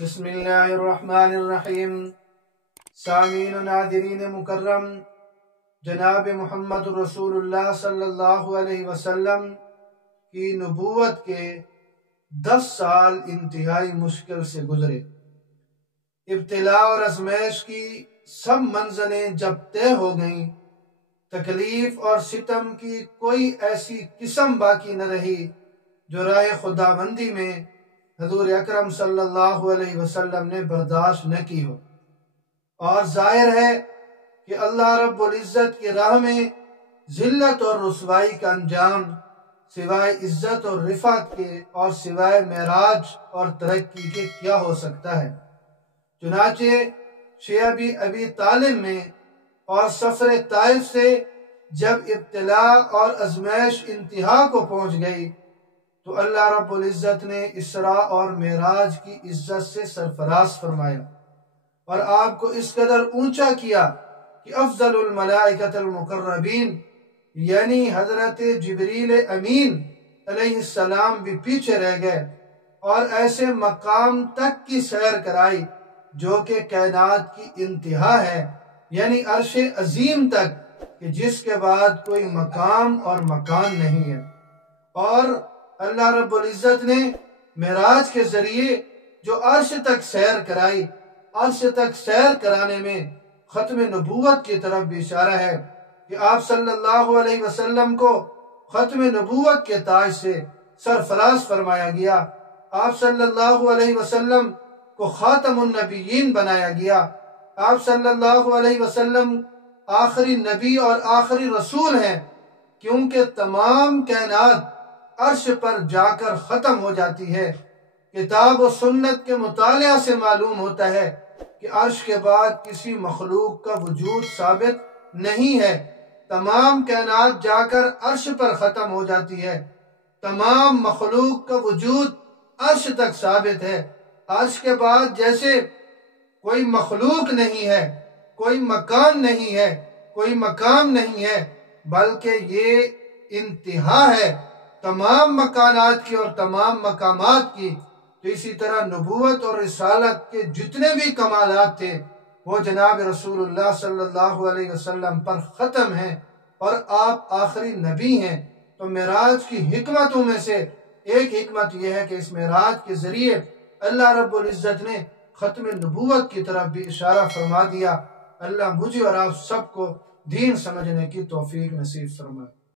بسم اللہ الرحمن الرحیم۔ سامعین و ناظرین مکرم، جناب محمد رسول اللہ صلی اللہ علیہ وسلم کی نبوت کے 10 سال انتہائی مشکل سے گزرے۔ ابتلاء اور آزمائش کی سب منزلیں جب طے ہو گئیں، تکلیف اور ستم کی کوئی ایسی قسم باقی نہ رہی جو راہ خداوندی میں حضور اکرم صلی اللہ علیہ وسلم نے برداشت نہ کی ہو۔ اور ظاہر ہے کہ اللہ رب العزت کی راہ میں ذلت اور رسوائی کا انجام سوائے عزت اور رفعت کے اور سوائے معراج اور ترقی کے کیا ہو سکتا ہے۔ چنانچہ شیعہ ابی طالب میں اور سفر طائف سے جب ابتلاء اور آزمائش انتہا کو پہنچ گئی تو اللہ رب العزت نے اسراء اور معراج کی عزت سے سرفراز فرمایا اور آپ کو اس قدر اونچا کیا کہ افضل الملائکۃ المقربین یعنی حضرت جبریل امین علیہ السلام بھی پیچھے رہ گئے اور ایسے مقام تک کی سیر کرائی جو کہ کائنات کی انتہا ہے، یعنی عرش عظیم تک، کہ جس کے بعد کوئی مقام اور مکان نہیں ہے۔ اور اللہ رب العزت نے معراج کے ذریعے جو عرش تک سیر کرائی، عرش تک سیر کرانے میں ختم نبوت کی طرف بھی اشارہ ہے کہ آپ صلی اللہ علیہ وسلم کو ختم نبوت کے تاج سے سرفراز فرمایا گیا۔ آپ صلی اللہ علیہ وسلم کو خاتم النبیین بنایا گیا۔ آپ صلی اللہ علیہ وسلم آخری نبی اور آخری رسول ہیں، کیونکہ تمام کائنات عرش پر جا کر ختم ہو جاتی ہے۔ کتاب و سنت کے مطالعہ سے معلوم ہوتا ہے کہ عرش کے بعد کسی مخلوق کا وجود ثابت نہیں ہے۔ تمام کائنات جا کر عرش پر ختم ہو جاتی ہے، تمام مخلوق کا وجود عرش تک ثابت ہے۔ عرش کے بعد جیسے کوئی مخلوق نہیں ہے، کوئی مکان نہیں ہے، کوئی مقام نہیں ہے، بلکہ یہ انتہا ہے تمام مکانات کی اور تمام مقامات کی۔ تو اسی طرح نبوت اور رسالت کے جتنے بھی کمالات تھے وہ جناب رسول اللہ صلی اللہ علیہ وسلم پر ختم ہیں اور آپ آخری نبی ہیں۔ تو معراج کی حکمتوں میں سے ایک حکمت یہ ہے کہ اس معراج کے ذریعے اللہ رب العزت نے ختم نبوت کی طرف بھی اشارہ فرما دیا۔ اللہ مجھے اور آپ سب کو دین سمجھنے کی توفیق نصیب فرمائے۔